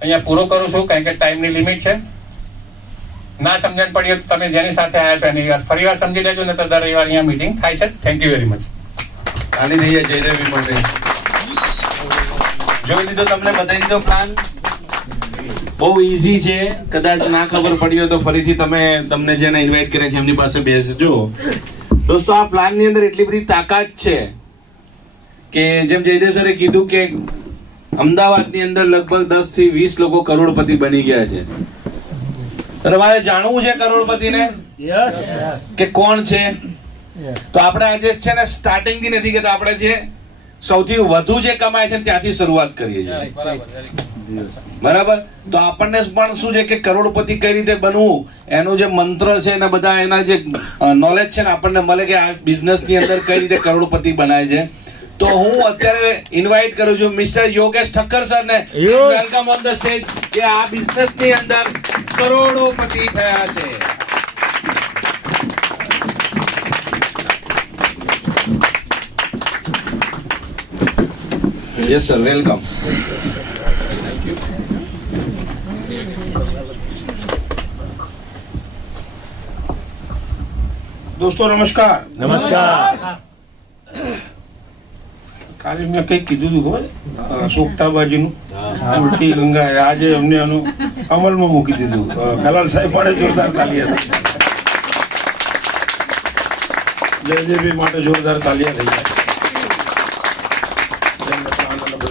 અહીંયા પૂરો કરું છું, કારણ કે ટાઈમની લિમિટ છે. ના સમજણ પડી તો તમે જેની સાથે આવ્યા છો એની ફરી વાર સમજી લેજો ને તો દર રવિવાર અહીંયા મિટિંગ થાય છે. થેન્ક યુ વેરી મચ ચાલી થઈ જય જયદેવી માટે. જોઈ લીધો તમને બતાવી દીધો પ્લાન બહુ ઈઝી છે. કદાચ ના ખબર પડી હોય તો ફરીથી તમે, તમને જેને ઇન્વાઇટ કર્યા છે એમની પાસે બેસજો. દોસ્તો, આ પ્લાનની અંદર એટલી બધી તાકાત છે કે જેમ જયદેવ સરે કીધું કે અમદાવાદની અંદર લગભગ દસથી વીસ લોકો કરોડપતિ બની ગયા છે. તમારે જાણવું છે કરોડપતિને? કે કોણ છે? તો આપણે આજે છે ને સ્ટાર્ટિંગથી નથી કહેતા આપણે જે સૌથી વધુ જે કમાય છે ત્યાંથી શરૂઆત કરીએ છીએ. બરાબર તો આપણને પણ શું છે કે કરોડપતિ કઈ રીતે બનવું? એનું જે મંત્ર છે ને બધા એના જે નોલેજ છે ને આપણને મળે કે આ બિઝનેસની અંદર કઈ રીતે કરોડપતિ બનાય છે. તો હું અત્યારે ઇન્વાઇટ કરું છું મિસ્ટર યોગેશ ઠક્કર સર ને વેલકમ ઓન ધ સ્ટેજ કે આ બિઝનેસ ની અંદર કરોડોપતિ થયા છે યસ સર વેલકમ દોસ્તો નમસ્કાર નમસ્કાર કાલે મેં કંઈક કીધું હતું ખબર સોગટાબાજીનું ઉલટી ગંગા આજે અમને એનું અમલમાં મૂકી દીધું. કલાલ સાહેબ માટે જોરદાર તાલી હતી જયદેવી માટે જોરદાર તાલિયા થઈ ગયા.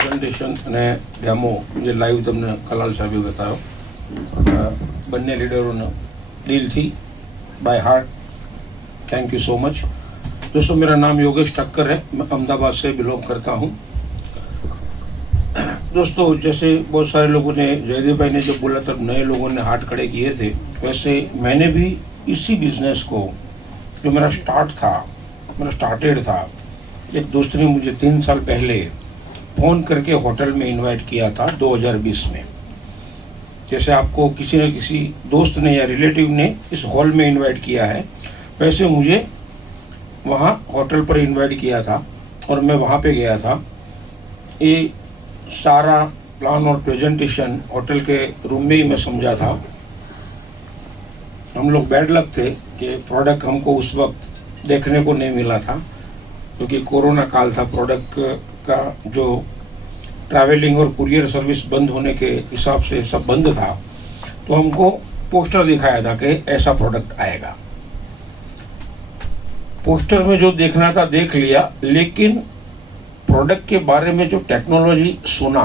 પ્રેઝન્ટેશન અને ડેમો જે લાઈવ તમને કલાલ સાહેબે બતાવ્યો. બંને લીડરોને દિલથી by heart thank you so much दोस्तों, मेरा नाम योगेश ठक्कर है। मैं अहमदाबाद से बिलोंग करता हूँ। दोस्तों, जैसे बहुत सारे लोगों ने, जयदेव भाई ने जब बोला तब नए लोगों ने हाथ खड़े किए थे, वैसे मैंने भी इसी बिज़नेस को, जो मेरा स्टार्ट था, मेरा स्टार्टेड था, एक दोस्त ने मुझे तीन साल पहले फ़ोन करके होटल में इनवाइट किया था 2020 में। जैसे आपको किसी न किसी दोस्त ने या रिलेटिव ने इस हॉल में इनवाइट किया है, वैसे मुझे वहाँ होटल पर इनवाइट किया था और मैं वहाँ पे गया था। ये सारा प्लान और प्रेजेंटेशन होटल के रूम में ही मैं समझा था। हम लोग बैड लक थे कि प्रोडक्ट हमको उस वक्त देखने को नहीं मिला था, क्योंकि कोरोना काल था। प्रोडक्ट का जो ट्रैवलिंग और कुरियर सर्विस बंद होने के हिसाब से सब बंद था। तो हमको पोस्टर दिखाया था कि ऐसा प्रोडक्ट आएगा। पोस्टर में जो देखना था, देख लिया, लेकिन प्रोडक्ट के बारे में जो टेक्नोलॉजी सुना,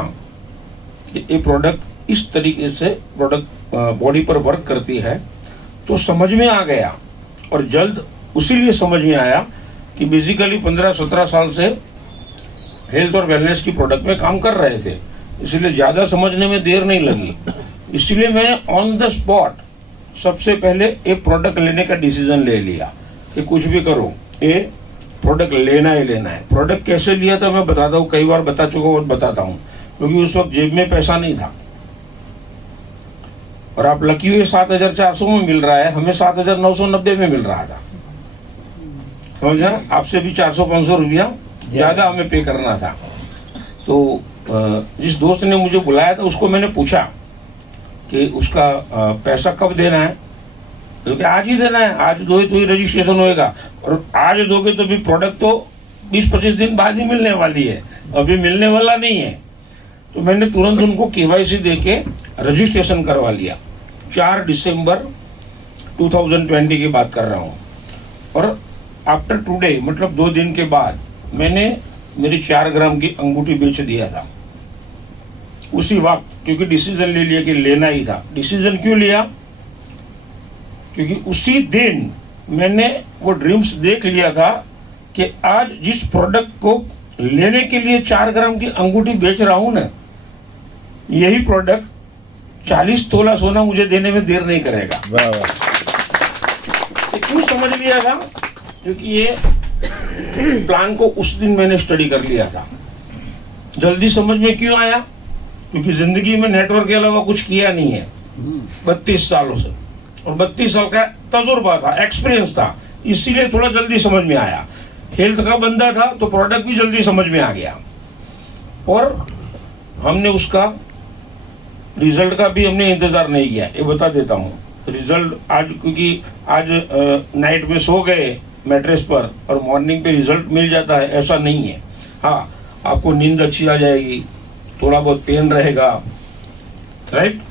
कि ये प्रोडक्ट इस तरीके से प्रोडक्ट बॉडी पर वर्क करती है तो समझ में आ गया। और जल्द उसीलिए समझ में आया कि बेसिकली पंद्रह सत्रह साल से हेल्थ और वेलनेस की प्रोडक्ट में काम कर रहे थे। इसलिए ज़्यादा समझने में देर नहीं लगी। इसलिए मैंने ऑन द स्पॉट सबसे पहले एक प्रोडक्ट लेने का डिसीज़न ले लिया। कि कुछ भी करो। ये प्रोडक्ट लेना ही लेना है। प्रोडक्ट कैसे लिया था मैं बताता हूँ, कई बार बता चुका हूँ और बताता हूँ, क्योंकि उस वक्त जेब में पैसा नहीं था। और आप लकी हुए, सात हज़ार चार सौ में मिल रहा है, हमें सात हज़ार नौ सौ नब्बे में मिल रहा था। समझा आपसे भी चार सौ पाँच सौ रुपया ज़्यादा हमें पे करना था। तो जिस दोस्त ने मुझे बुलाया था, उसको मैंने पूछा कि उसका पैसा कब देना है? क्योंकि आज ही देना है, आज दो तो ही रजिस्ट्रेशन होएगा। और आज दोगे तो भी प्रोडक्ट तो बीस पच्चीस दिन बाद ही मिलने वाली है। अभी मिलने वाला नहीं है। तो मैंने तुरंत उनको केवाईसी दे के रजिस्ट्रेशन करवा लिया। चार दिसंबर 2020 की बात कर रहा हूँ। और आफ्टर टुडे मतलब दो दिन के बाद, मैंने मेरी चार ग्राम की अंगूठी बेच दिया था। उसी वक्त, क्योंकि डिसीज़न ले लिया कि लेना ही था। डिसीज़न क्यों लिया? क्योंकि उसी दिन मैंने वो ड्रीम्स देख लिया था कि आज जिस प्रोडक्ट को लेने के लिए चार ग्राम की अंगूठी बेच रहा हूँ ना यही प्रोडक्ट चालीस तोला सोना मुझे देने में देर नहीं करेगा। वाह वाह। क्यों समझ लिया था? क्योंकि ये प्लान को उस दिन मैंने स्टडी कर लिया था। जल्दी समझ में क्यों आया? क्योंकि ज़िंदगी में नेटवर्क के अलावा कुछ किया नहीं है। बत्तीस सालों से। और बत्तीस साल का तजुर्बा था एक्सपीरियंस था। इसीलिए थोड़ा जल्दी समझ में आया। हेल्थ का बंदा था तो प्रोडक्ट भी जल्दी समझ में आ गया। और हमने उसका रिज़ल्ट का भी हमने इंतज़ार नहीं किया। ये बता देता हूँ। रिज़ल्ट आज, क्योंकि आज नाइट में सो गए मैट्रेस पर और मॉर्निंग पे रिज़ल्ट मिल जाता है, ऐसा नहीं है। हाँ आपको नींद अच्छी आ जाएगी, थोड़ा बहुत पेन रहेगा। राइट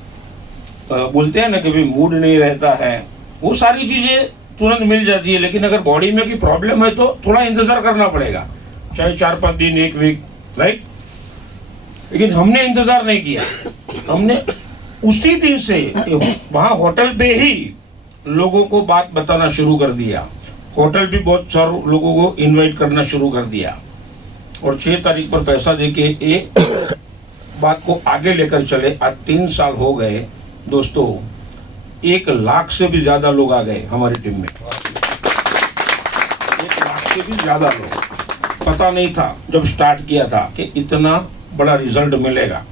बोलते हैं ना कि भाई मूड नहीं रहता है। वो सारी चीज़ें तुरंत मिल जाती है, लेकिन अगर बॉडी में कोई प्रॉब्लम है तो थोड़ा इंतज़ार करना पड़ेगा। चाहे चार पाँच दिन, एक वीक राइट लेकिन हमने इंतज़ार नहीं किया। हमने उसी दिन से वहाँ होटल पे ही लोगों को बात बताना शुरू कर दिया। होटल भी बहुत सारे लोगों को इनवाइट करना शुरू कर दिया। और छह तारीख पर पैसा देके ये बात को आगे लेकर चले। आज तीन साल हो गए। दोस्तों, एक लाख से भी ज़्यादा लोग आ गए हमारी टीम में। एक लाख से भी ज़्यादा लोग। पता नहीं था, जब स्टार्ट किया था, कि इतना बड़ा रिज़ल्ट मिलेगा।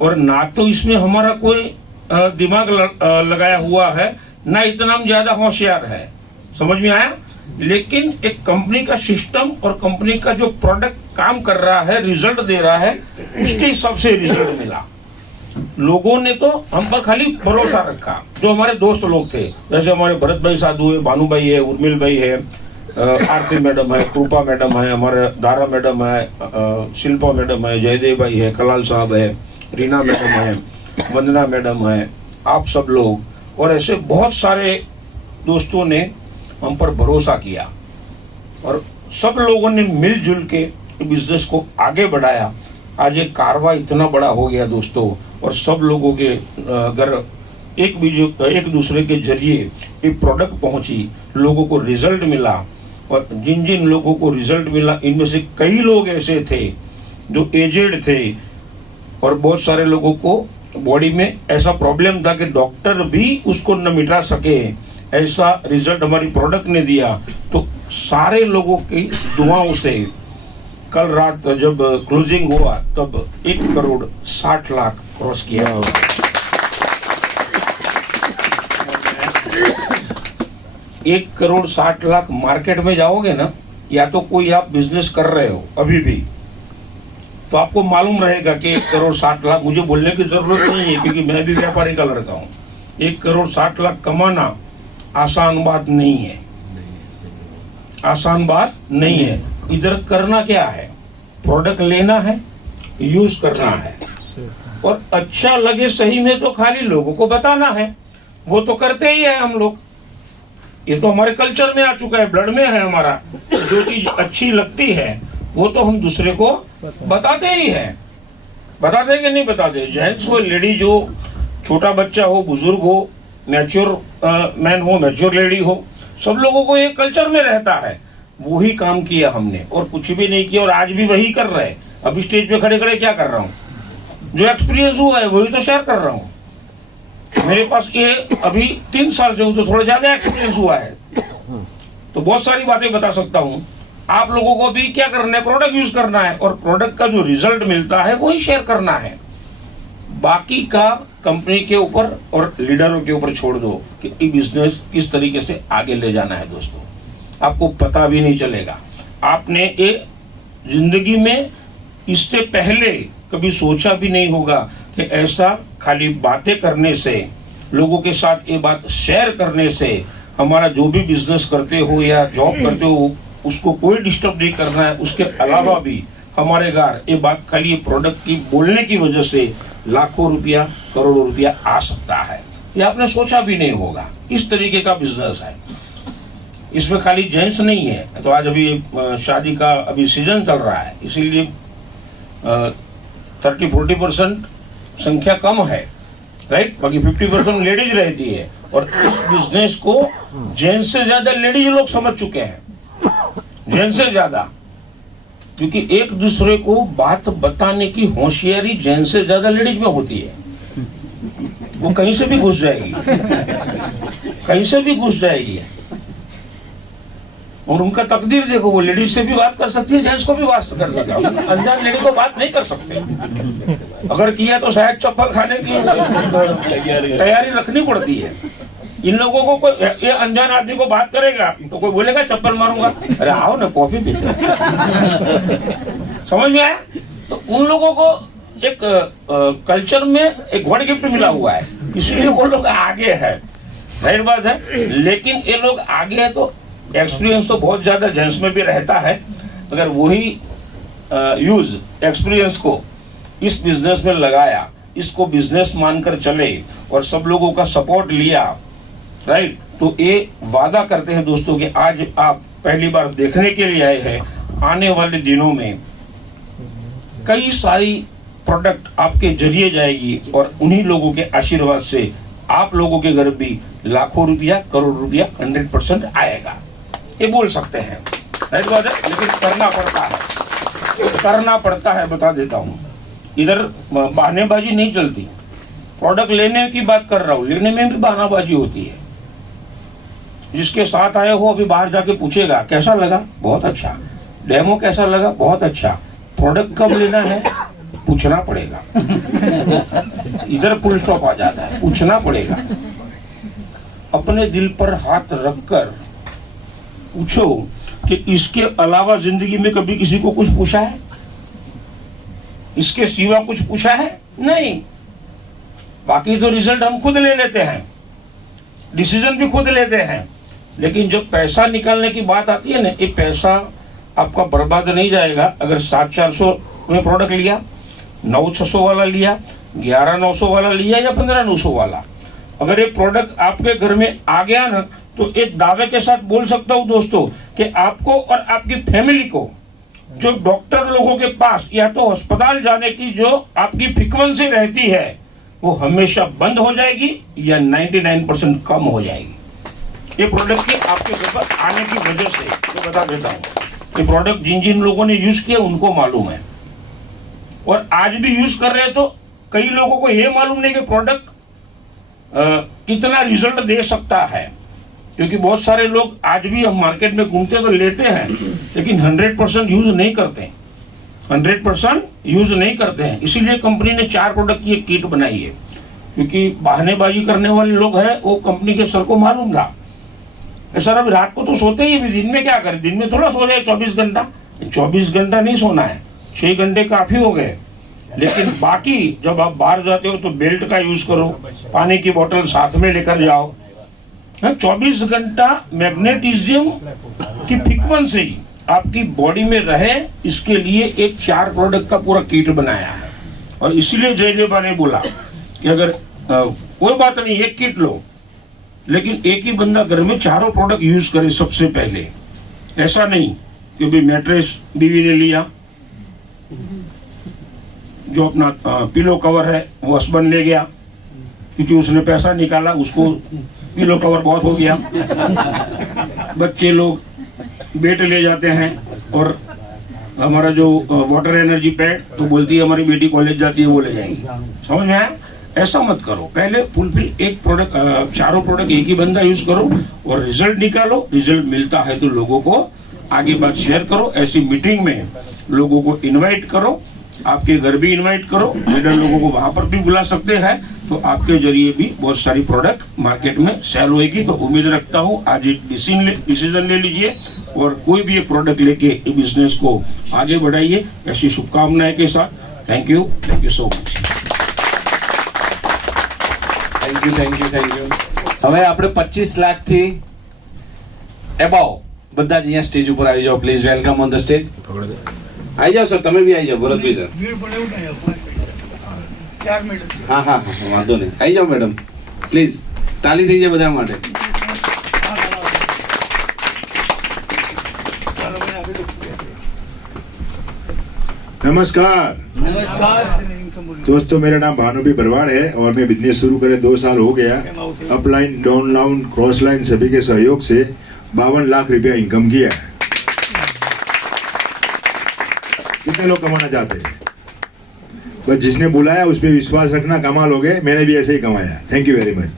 और ना तो इसमें हमारा कोई दिमाग लगाया हुआ है, ना इतना हम ज़्यादा होशियार है। समझ में आया? लेकिन एक कंपनी का सिस्टम और कंपनी का जो प्रोडक्ट काम कर रहा है रिज़ल्ट दे रहा है, उसके हिसाब से रिज़ल्ट मिला। लोगों ने तो हम पर खाली भरोसा रखा। जो हमारे दोस्त लोग थे, जैसे हमारे भरत भाई साधु है, भानु भाई है, उर्मिल भाई है आरती मैडम है, कृपा मैडम है, हमारे दारा मैडम है शिल्पा मैडम है, जयदेव भाई है, कलाल साहब है, रीना मैडम है, वंदना मैडम है, आप सब लोग। और ऐसे बहुत सारे दोस्तों ने हम पर भरोसा किया। और सब लोगों ने मिलजुल के बिज़नेस को आगे बढ़ाया। आज ये कारवा इतना बड़ा हो गया दोस्तों। और सब लोगों के, अगर एक बीजो एक दूसरे के ज़रिए ये प्रोडक्ट पहुँची, लोगों को रिज़ल्ट मिला, और जिन जिन लोगों को रिज़ल्ट मिला, इनमें से कई लोग ऐसे थे जो एजेड थे, और बहुत सारे लोगों को बॉडी में ऐसा प्रॉब्लम था कि डॉक्टर भी उसको न मिटा सके, ऐसा रिज़ल्ट हमारी प्रोडक्ट ने दिया। तो सारे लोगों की दुआओं से कल रात जब क्लोजिंग हुआ, तब एक करोड़ साठ लाख क्रॉस किया एक करोड़ साठ लाख मार्केट में जाओगे ना या तो कोई आप बिज़नेस कर रहे हो अभी भी तो आपको मालूम रहेगा कि एक करोड़ साठ लाख मुझे बोलने की ज़रूरत नहीं है क्योंकि मैं भी व्यापारी का लड़का हूँ। एक करोड़ साठ लाख कमाना आसान बात नहीं है। आसान बात नहीं है। इधर करना क्या है? प्रोडक्ट लेना है यूज़ करना है। और अच्छा लगे सही में तो खाली लोगों को बताना है। वो तो करते ही है हम लोग। ये तो हमारे कल्चर में आ चुका है, ब्लड में है हमारा। जो चीज़ अच्छी लगती है, वो तो हम दूसरे को बताते ही हैं। बताते कि नहीं बताते? जेंट्स हो लेडी जो छोटा बच्चा हो, बुज़ुर्ग हो, मैच्योर मैन हो, मैच्योर लेडी हो, सब लोगों को ये कल्चर में रहता है। वही काम किया हमने और कुछ भी नहीं किया और आज भी वही कर रहे हैं। अभी स्टेज पे खड़े खड़े क्या कर रहा हूँ? जो एक्सपीरियंस हुआ है, वही तो शेयर कर रहा हूँ। मेरे पास ये अभी तीन साल से हूँ तो थोड़ा ज़्यादा एक्सपीरियंस हुआ है। तो बहुत सारी बातें बता सकता हूँ। आप लोगों को भी क्या करना है प्रोडक्ट यूज़ करना है, और प्रोडक्ट का जो रिज़ल्ट मिलता है, वही शेयर करना है। बाकी का कंपनी के ऊपर और लीडरों के ऊपर छोड़ दो कि ये बिज़नेस किस तरीके से आगे ले जाना है दोस्तों। आपको पता भी नहीं चलेगा। आपने ये ज़िंदगी में इससे पहले कभी सोचा भी नहीं होगा कि ऐसा खाली बातें करने से लोगों के साथ ये बात शेयर करने से हमारा जो भी बिज़नेस करते हो या जॉब करते हो उसको कोई डिस्टर्ब नहीं करना है। उसके अलावा भी हमारे घर ये बात खाली ये प्रोडक्ट की बोलने की वजह से लाखों रुपया करोड़ों रुपया आ सकता है। ये आपने सोचा भी नहीं होगा। इस तरीके का बिज़नेस है। इसमें खाली जेंट्स नहीं है। तो आज अभी शादी का अभी सीज़न चल रहा है। इसीलिए थर्टी फोर्टी परसेंट संख्या कम है राइट बाकी फिफ्टी परसेंट लेडीज़ रहती है। और इस बिज़नेस को जेंट्स से ज़्यादा लेडीज़ लोग समझ चुके हैं। जेंट्स से ज़्यादा। क्योंकि एक दूसरे को बात बताने की होशियारी जेंट्स से ज़्यादा लेडीज़ में होती है। वो कहीं से भी घुस जाएगी। कहीं से भी घुस जाएगी। और उनका तकदीर देखो, वो लेडीज़ से भी बात कर सकती है जेंट्स को भी बात कर सकते अनजान लेडी को बात नहीं कर सकते। अगर किया तो शायद चप्पल खाने की तैयारी रखनी पड़ती है। इन लोगों को कोई, ये अनजान आदमी को बात करेगा तो कोई बोलेगा, चप्पल मारूँगा। अरे आओ ना, कॉफ़ी पीते समझ में आया? तो उन लोगों को एक कल्चर में एक गॉड गिफ्ट मिला हुआ है। इसलिए वो लोग आगे है। बात है। लेकिन ये लोग आगे है तो एक्सपीरियंस तो बहुत ज़्यादा जेंट्स में भी रहता है अगर वही यूज़, एक्सपीरियंस को इस बिज़नेस में लगाया, इसको बिज़नेस मानकर चले और सब लोगों का सपोर्ट लिया, राइट? तो ये वादा करते हैं दोस्तों कि आज आप पहली बार देखने के लिए आए हैं, आने वाले दिनों में। कई सारी प्रोडक्ट आपके ज़रिए जाएगी और उन्हीं लोगों के आशीर्वाद से आप लोगों के घर भी लाखों रुपया, करोड़ रुपया हंड्रेड परसेंट आएगा। ये बोल सकते हैं। राइट बात है लेकिन करना पड़ता है। करना पड़ता है, बता देता हूँ। इधर बहानेबाजी नहीं चलती। प्रोडक्ट लेने की बात कर रहा हूँ। लेने में भी बहानाबाजी होती है। जिसके साथ आए हो, अभी बाहर जाके पूछेगा, कैसा लगा? बहुत अच्छा। डेमो कैसा लगा? बहुत अच्छा। प्रोडक्ट कब लेना है? पूछना पड़ेगा। इधर फुल स्टॉप आ जाता है। पूछना पड़ेगा। अपने दिल पर हाथ रखकर पूछो कि इसके अलावा ज़िंदगी में कभी किसी को कुछ पूछा है? इसके सिवा कुछ पूछा है? नहीं। बाकी तो रिज़ल्ट हम खुद ले लेते हैं। डिसीज़न भी खुद लेते हैं। लेकिन जब पैसा निकालने की बात आती है ना, ये पैसा आपका बर्बाद नहीं जाएगा। अगर सात चार सौ में प्रोडक्ट लिया, नौ छः सौ वाला लिया, ग्यारह नौ सौ वाला लिया या पंद्रह नौ सौ वाला। अगर ये प्रोडक्ट आपके घर में आ गया ना तो एक दावे के साथ बोल सकता हूँ दोस्तों कि आपको और आपकी फैमिली को, जो डॉक्टर लोगों के पास या तो अस्पताल जाने की जो आपकी फ्रिक्वेंसी रहती है, वो हमेशा बंद हो जाएगी या 99 परसेंट कम हो जाएगी। ये प्रोडक्ट के आपके घर पर आने की वजह से, मैं बता देता हूँ, ये प्रोडक्ट जिन जिन लोगों ने यूज़ किया उनको मालूम है। और आज भी यूज़ कर रहे हैं तो कई लोगों को ये मालूम नहीं कि प्रोडक्ट कितना रिज़ल्ट दे सकता है। क्योंकि बहुत सारे लोग आज भी हम मार्केट में घूमते तो लेते हैं, लेकिन हंड्रेड परसेंट यूज़ नहीं करते हंड्रेड परसेंट यूज़ नहीं करते हैं। इसीलिए कंपनी ने चार प्रोडक्ट की एक किट बनाई है। क्योंकि बहानेबाजी करने वाले लोग हैं, वो कंपनी के सर को मालूम था सर, अभी रात को तो सोते ही अभी दिन में क्या करें? दिन में थोड़ा सो जाए, चौबीस घंटा। चौबीस घंटा नहीं सोना है। छह घंटे काफ़ी हो गए। लेकिन बाकी जब आप बाहर जाते हो तो बेल्ट का यूज़ करो। पानी की बोतल साथ में लेकर जाओ। चौबीस घंटा मैग्नेटिज्म की फ्रिक्वेंसी आपकी बॉडी में रहे इसके लिए एक चार प्रोडक्ट का पूरा किट बनाया है। और इसीलिए जयदेवा ने बोला कि अगर अ, कोई बात नहीं एक किट लो लेकिन एक ही बंदा घर में चारों प्रोडक्ट यूज़ करे सबसे पहले। ऐसा नहीं कि भाई मैट्रेस बीवी ने लिया जो अपना अ, पिलो कवर है वो हस्बैंड ले गया क्योंकि उसने पैसा निकाला उसको पिलो कवर बहुत हो गया। बच्चे लोग बेटे ले जाते हैं और हमारा जो वाटर एनर्जी पैड तो बोलती है हमारी बेटी कॉलेज जाती है, वो ले जाएगी। समझ में आया? ऐसा मत करो। पहले फुलफिल एक प्रोडक्ट चारों प्रोडक्ट एक ही बंदा यूज़ करो और रिज़ल्ट निकालो। रिज़ल्ट मिलता है तो लोगों को आगे बात शेयर करो। ऐसी मीटिंग में लोगों को इनवाइट करो। आपके घर भी इनवाइट करो लीडर लोगों को वहां पर भी बुला सकते हैं तो आपके जरिए भी बहुत सारी प्रोडक्ट मार्केट में सेल होएगी तो उम्मीद रखता हूँ आज एक डिसीजन ले, डिसीजन ले लीजिए और कोई भी एक प्रोडक्ट लेके बिजनेस को आगे बढ़ाइए ऐसी शुभकामनाएं के साथ thank you thank you so much thank you thank you thank you હવે આપણે 25 લાખ થી એબાઉ બધા જ અહીંયા સ્ટેજ ઉપર આવી જાઓ please welcome on the stage આવી જાઓ સર તમે બી આવી જાઓ ભરતભાઈ સર ભીડ પણ એવું નહીં આપણે ચાર મિનિટ હા હા હા વાંધો નહીં આવી જાઓ મેડમ પ્લીઝ તાલી થઈ જાય બધા માટે ચાલો મને આપી દો नमस्कार दोस्तों मेरा नाम भानुभी भरवाड़ है और मैं बिजनेस शुरू करे दो साल हो गया up line down line cross line सभी के सहयोग से बावन लाख रुपया इनकम किया है कितने लोग कमाना चाहते हैं बस जिसने बुलाया उस पर विश्वास रखना कमाल हो गए मैंने भी ऐसे ही कमाया थैंक यू वेरी मच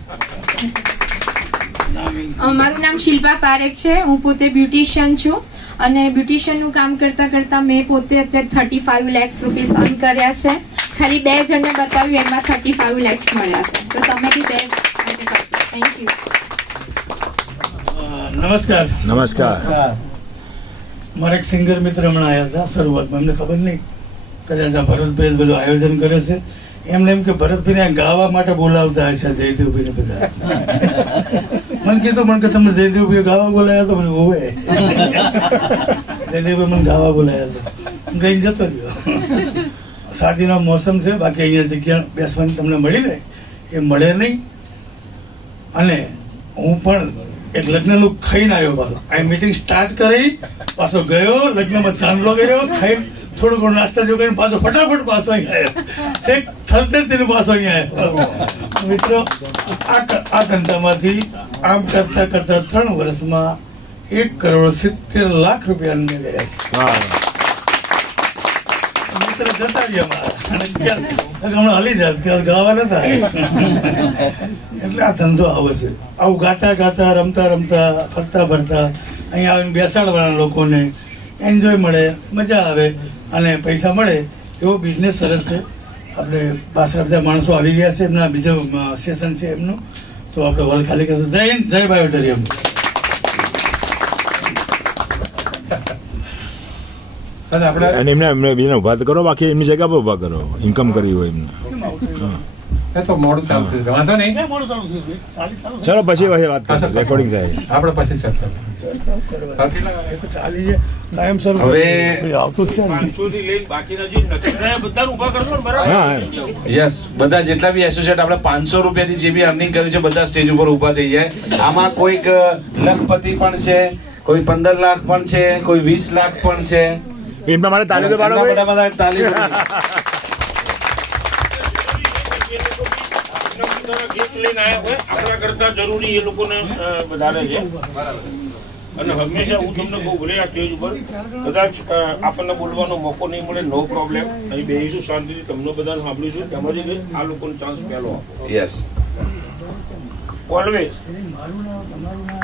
અ, મારું નામ શિલ્પા પારેખ છે હું પોતે બ્યુટિશિયન છું અને બ્યુટિશિયનનું કામ કરતાં કરતાં મેં પોતે અત્યારે thirty five lakhs rupees earn કર્યા છે ખાલી બે જણને બતાવ્યું એમાં થર્ટી ફાઇવ લેક્સ મળ્યા છે તો તમે બી બે થેન્ક યુ નમસ્કાર नमस्कार મારા એક સિંગર મિત્ર હમણાં આવ્યા હતા શરૂઆતમાં. એમને ખબર નહીં. કદાચ આ ભરતભાઈ બધું આયોજન કરે છે. એમને એમ કે ભરતભાઈને ગાવા માટે બોલાવતા હશે જયદેવભાઈને બધા. મને કીધું, મને કે તમે જયદેવભાઈ ગાવા બોલાયા તો મને હોવે જયદેવભાઈ મને ગાવા બોલાયા હતા. ગઈને જતો રહ્યો. શરદીનો મોસમ છે, બાકી અહીંયા જગ્યા બેસવાની તમને મળી રહે. એ મળે નહીં. અને હું પણ એક લગ્નનું ખાઈને આવ્યો પાછો. અહીં મિટિંગ સ્ટાર્ટ કરી, પાછો ગયો, લગ્નમાં ચાંદલો કર્યો, ખાઈને થોડું ઘણું નાસ્તા જો કરીને પાછો ફટાફટ પાછો અહીંયા આવ્યો. છેક થલતે તેને પાછો અહીંયા આવ્યો. મિત્રો, આ આ ધંધામાંથી આમ કરતા કરતા ત્રણ વર્ષમાં એક કરોડ સિત્તેર લાખ રૂપિયા મેં કર્યા છે. હમણાં હલી જાય ગાવા નતા. એટલે આ ધંધો આવે છે. આવું ગાતા ગાતા, રમતા રમતા, ફરતા ફરતા અહીંયા આવીને બેસાડવાના લોકોને એન્જોય મળે, મજા આવે અને પૈસા મળે એવો બિઝનેસ સરસ છે. આપણે પાછળ બધા માણસો આવી ગયા છે. એમના બીજો સેશન છે એમનું. તો આપણે વલ ખાલી કરશું. જય હિન્દ, જય બાયોટેરિયમ અને એમને એમને બીજાને ઊભા કરો બાકી એમની જગ્યા પર ઊભા કરો. ઇન્કમ કરી હોય એમને. ચલો પછી પછી વાત કરો રેકોર્ડિંગ થાય. આપણે પછી ચર્ચા યસ બધા જેટલા બી એસોસિએટ આપણે પાંચસો રૂપિયાથી જે બી અર્નિંગ કર્યું છે બધા સ્ટેજ ઉપર ઊભા થઈ જાય. આમાં કોઈક લખપતિ પણ છે કોઈ પંદર લાખ પણ છે કોઈ વીસ લાખ પણ છે. એમના મારે તાલી તો પાડો તાલી આપણા કરતા જરૂરી એ લોકોને વધારે છે. અને હંમેશા હું તમને બહુ ભલે આ સ્ટેજ ઉપર કદાચ આપણને બોલવાનો મોકો નહીં મળે નો પ્રોબ્લેમ અહીં બેસીશું શાંતિથી તમને બધાને સાંભળીશું. તેમજ આ લોકોને ચાન્સ પહેલો આપો. Yes always